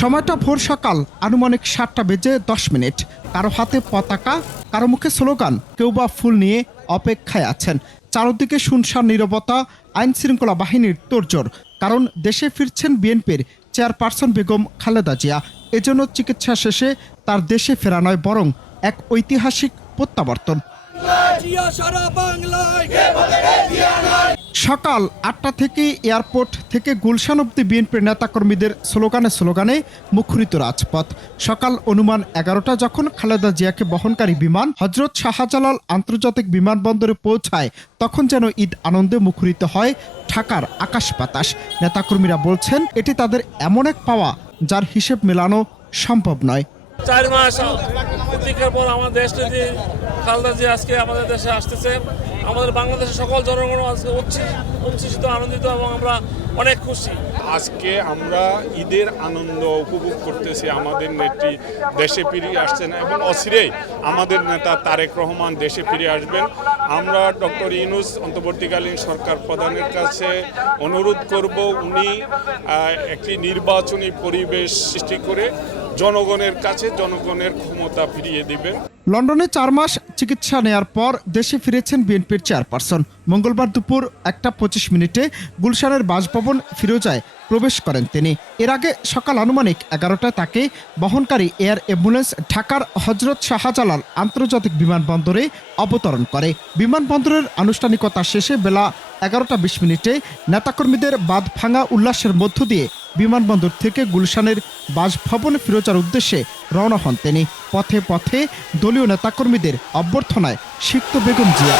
সময়টা ভোর সকাল, আনুমানিক সাতটা বেজে দশ মিনিট। কারও হাতে পতাকা, কারও মুখে স্লোগান, কেউ বা ফুল নিয়ে অপেক্ষায় আছেন। চারদিকে শুনশান নীরবতা আইন শৃঙ্খলা বাহিনীর তোড়জোড়। কারণ দেশে ফিরছেন বিএনপির চেয়ারপারসন বেগম খালেদা জিয়া। এজন্য চিকিৎসা শেষে তার দেশে ফেরা নয়, বরং এক ঐতিহাসিক প্রত্যাবর্তন। সকাল আটটা থেকে এয়ারপোর্ট থেকে গুলশান অব্দি বিএনপির নেতাকর্মীদের স্লোগানে স্লোগানে মুখরিত রাজপথ। সকাল অনুমান এগারোটা যখন খালেদা জিয়াকে বহনকারী বিমান হজরত শাহজালাল আন্তর্জাতিক বিমানবন্দরে পৌঁছায়, তখন যেন ঈদ আনন্দে মুখরিত হয় ঢাকার আকাশ বাতাস। নেতাকর্মীরা বলছেন, এটি তাদের এমন এক পাওয়া যার হিসেব মেলানো সম্ভব নয়। চার মাস প্রতীক্ষার পর আমাদের দেশ নেত্রী খালেদা জি আজকে আমাদের দেশে আসতেছে আমাদের বাংলাদেশের সকল জনগণ আজকে উচ্ছ্বসিত আনন্দিত এবং আমরা অনেক খুশি। আজকে আমরা ঈদের আনন্দ উপভোগ করতেছি, আমাদের নেত্রী দেশে ফিরে আসছেন এবং অচিরেই আমাদের নেতা তারেক রহমান দেশে ফিরে আসবেন। আমরা ডক্টর ইউনুস অন্তর্বর্তীকালীন সরকার প্রধানের কাছে অনুরোধ করব, উনি একটি নির্বাচনী পরিবেশ সৃষ্টি করে জনগণের কাছে জনগণের ক্ষমতা ফিরিয়ে দিবেন। লন্ডনে চার মাস চিকিৎসা নেয়ার পর দেশে ফিরেছেন বিএনপির চেয়ারপারসন। মঙ্গলবার দুপুর একটা পঁচিশ মিনিটে গুলশানের বাসভবন ফিরোজায় প্রবেশ করেন তিনি। এর আগে সকাল আনুমানিক এগারোটায় তাকে বহনকারী এয়ার অ্যাম্বুলেন্স ঢাকার হজরত শাহজালাল আন্তর্জাতিক বিমানবন্দরে অবতরণ করে। বিমানবন্দরের আনুষ্ঠানিকতা শেষে বেলা এগারোটা বিশ মিনিটে নেতাকর্মীদের বাদ ভাঙা উল্লাসের মধ্য দিয়ে বিমানবন্দর থেকে গুলশানের বাসভবনে ফিরোচার উদ্দেশ্যে রওনা হন তিনি। পথে পথে দলীয় নেতাকর্মীদের অভ্যর্থনায় সিক্ত বেগম জিয়া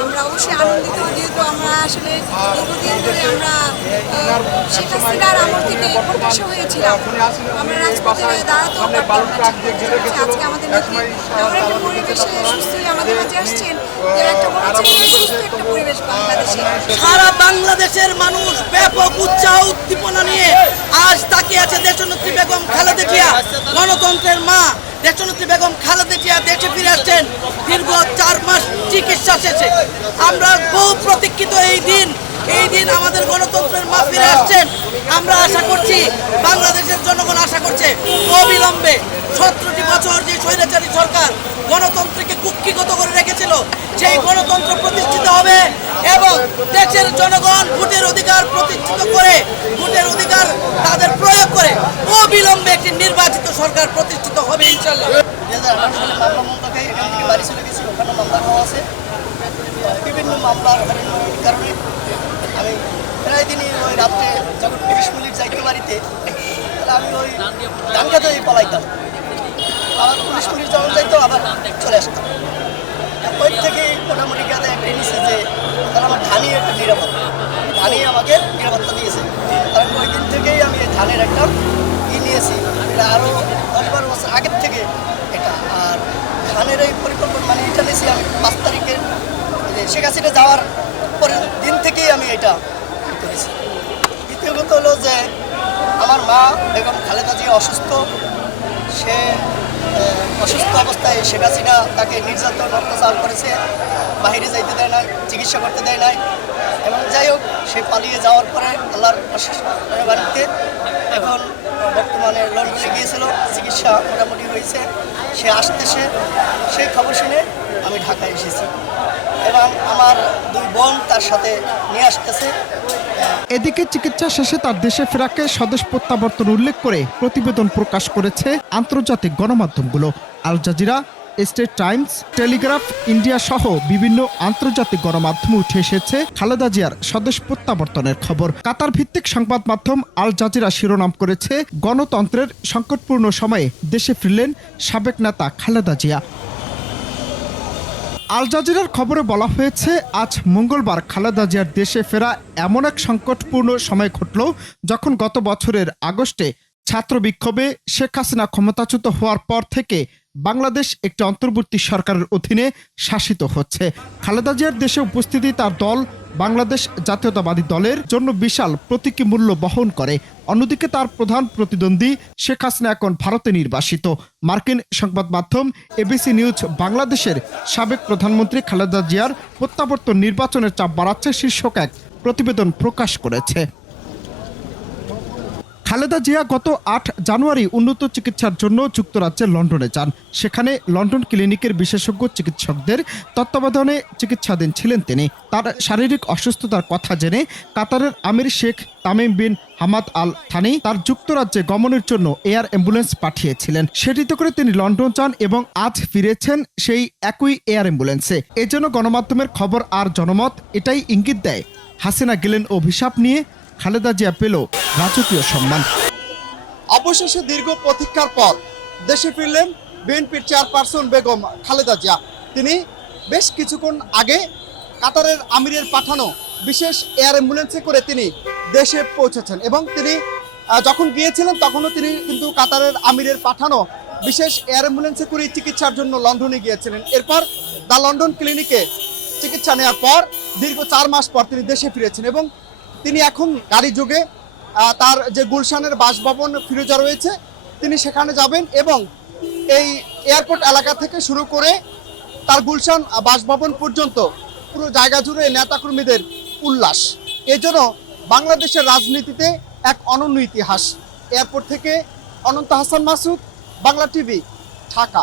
আমরা অবশ্যই আনন্দিত যেহেতু আমরা আসলে দীর্ঘদিন ধরে আমরা আহ, সারা বাংলাদেশের মানুষ ব্যাপক উৎসাহ, উদ্দীপনা নিয়ে আজ তাকিয়ে আছে দেশনেত্রী বেগম খালেদা জিয়া। গণতন্ত্রের মা দেশনেত্রী বেগম খালেদা জিয়া দেশে ফিরে আসছেন। দীর্ঘ চার মাস চিকিৎসা শেষে। আমরা বহু প্রতীক্ষিত এই দিন এই দিন আমাদের গণতন্ত্রের মা ফিরে আসছেন। আমরা আশা করছি, বাংলাদেশের জনগণ আশা করছে, অবিলম্বে সতেরোটি বছর যে স্বৈরাচারী সরকার গণতন্ত্রকে কুক্ষিগত করে রেখেছিল, সেই গণতন্ত্র প্রতিষ্ঠিত হবে এবং দেশের জনগণ ভোটের অধিকার প্রতিষ্ঠিত করে, ভোটের অধিকার তাদের প্রয়োগ করে অবিলম্বে একটি নির্বাচিত সরকার প্রতিষ্ঠিত হবে ইনশাল্লাহ বাড়ি চলে গেছি ওখানে মামলা নেওয়া আছে বিভিন্ন মামলার কারণে আমি প্রায় দিনই ওই রাত্রে যখন তিরিশ মিনিট যাইতে বাড়িতে তাহলে আমি ওই ডানকাতে পলাইতাম আবার পুলিশ পুলিশ যখন যাইতো আবার চলে আসতাম ওই থেকে মোটামুটি গেলে একটা নিছে যে, তারা আমার ধানই একটা নিরাপত্তা। ধানই আমাকে নিরাপত্তা দিয়েছে। কারণ ওই দিন থেকেই আমি এই ধানের একটা ই নিয়েছি। এটা আরও দশ বারো বছর আগের থেকে এটা। আর ধানের এই পরিকল্পনা মানে এটা নিয়েছি আমি পাঁচ তারিখে। যে শেখ হাসিনা যাওয়ার পরের দিন থেকেই আমি এটা করেছি দ্বিতীয় কথা হলো যে, আমার মা বেগম খালেদা জি অসুস্থ। সে অসুস্থ অবস্থায় শেখ হাসিনা তাকে নির্যাতন, অত্যাচার করেছে, বাহিরে যাইতে দেয় নাই, চিকিৎসা করতে দেয় নাই। এবং যাই হোক, সে পালিয়ে যাওয়ার পরে আল্লাহর বাড়িতে এখন বর্তমানে লন্ডনে গিয়েছিল, চিকিৎসা মোটামুটি হয়েছে। সে আসতেছে, সেই খবর শুনে ঢাকায় এসেছি। এবং আমার দুই বোন তার সাথে নিয়ে আসতেছে। এদিকে চিকিৎসা শেষে তার দেশে ফেরাকে স্বদেশ প্রত্যাবর্তন উল্লেখ করে প্রতিবেদন প্রকাশ করেছে আন্তর্জাতিক গণমাধ্যমগুলো। Al Jazeera, State Times, Telegraph, India সহ বিভিন্ন আন্তর্জাতিক গণমাধ্যমে উঠে এসেছে খালেদা জিয়ার স্বদেশ প্রত্যাবর্তনের খবর। কাতার ভিত্তিক সংবাদ মাধ্যম আল জাজিরা শিরোনাম করেছে, গণতন্ত্রের সংকটপূর্ণ সময়ে দেশে ফিরলেন সাবেক নেতা খালেদা জিয়া। আল জাজিরার খবরে বলা হয়েছে, আজ মঙ্গলবার খালেদা জিয়ার দেশে ফেরা এমন এক সংকটপূর্ণ সময় ঘটল যখন গত বছরের আগস্টে ছাত্র বিক্ষোভে শেখ হাসিনা ক্ষমতাচ্যুত হওয়ার পর থেকে বাংলাদেশ একটি অন্তর্বর্তী সরকারের অধীনে শাসিত হচ্ছে। খালেদা জিয়ার দেশে উপস্থিতি তার দল বাংলাদেশ জাতীয়তাবাদী দলের জন্য বিশাল প্রতীকী মূল্য বহন করে। অন্যদিকে তার প্রধান প্রতিদ্বন্দ্বী শেখ হাসিনা এখন ভারতে নির্বাসিত। মার্কিন সংবাদ মাধ্যম এবিসি নিউজ বাংলাদেশের সাবেক প্রধানমন্ত্রী খালেদা জিয়ার প্রত্যাবর্তন নির্বাচনের চাপ বাড়াচ্ছে, শীর্ষক এক প্রতিবেদন প্রকাশ করেছে। খালেদা জিয়া গত আট জানুয়ারি উন্নত চিকিৎসার জন্য যুক্তরাজ্যের লন্ডনে যান। সেখানে লন্ডন ক্লিনিকের বিশেষজ্ঞ চিকিৎসকদের তত্ত্বাবধানে চিকিৎসাধীন ছিলেন তিনি। তার শারীরিক অসুস্থতার কথা জেনে কাতারের আমির Sheikh Tamim bin Hamad Al Thani তার যুক্তরাজ্যে গমনের জন্য এয়ার অ্যাম্বুলেন্স পাঠিয়েছিলেন। সেটিতে করে তিনি লন্ডন যান এবং আজ ফিরেছেন সেই একই এয়ার অ্যাম্বুলেন্সে। এজন্য গণমাধ্যমের খবর আর জনমত, এটাই ইঙ্গিত দেয়। হাসিনা গেলেন অভিশাপ নিয়ে খালেদা জিয়া পেল রাজকীয় সম্মান। অবশেষে দীর্ঘ প্রতীক্ষার পর দেশে ফিরলেন বিএনপির চেয়ারপারসন বেগম খালেদা জিয়া। তিনি বেশ কিছুক্ষণ আগে কাতারের আমিরের পাঠানো বিশেষ এয়ার অ্যাম্বুলেন্সে করে তিনি দেশে পৌঁছেছেন এবং তিনি যখন গিয়েছিলেন তখনও তিনি কিন্তু কাতারের আমিরের পাঠানো বিশেষ এয়ার অ্যাম্বুলেন্সে করে চিকিৎসার জন্য লন্ডনে গিয়েছিলেন। এরপর দ্য লন্ডন ক্লিনিকে চিকিৎসা নেওয়ার পর দীর্ঘ চার মাস পর তিনি দেশে ফিরেছেন এবং তিনি এখন গাড়ি যোগে তার যে গুলশানের বাসভবন ফিরোজা রয়েছে, তিনি সেখানে যাবেন এবং এই এয়ারপোর্ট এলাকা থেকে শুরু করে তার গুলশান বাসভবন পর্যন্ত পুরো জায়গা জুড়ে নেতাকর্মীদের উল্লাস। এজন্য বাংলাদেশের রাজনীতিতে এক অনন্য ইতিহাস। এয়ারপোর্ট থেকে অনন্ত হাসান মাসুদ, বাংলা টিভি, ঢাকা।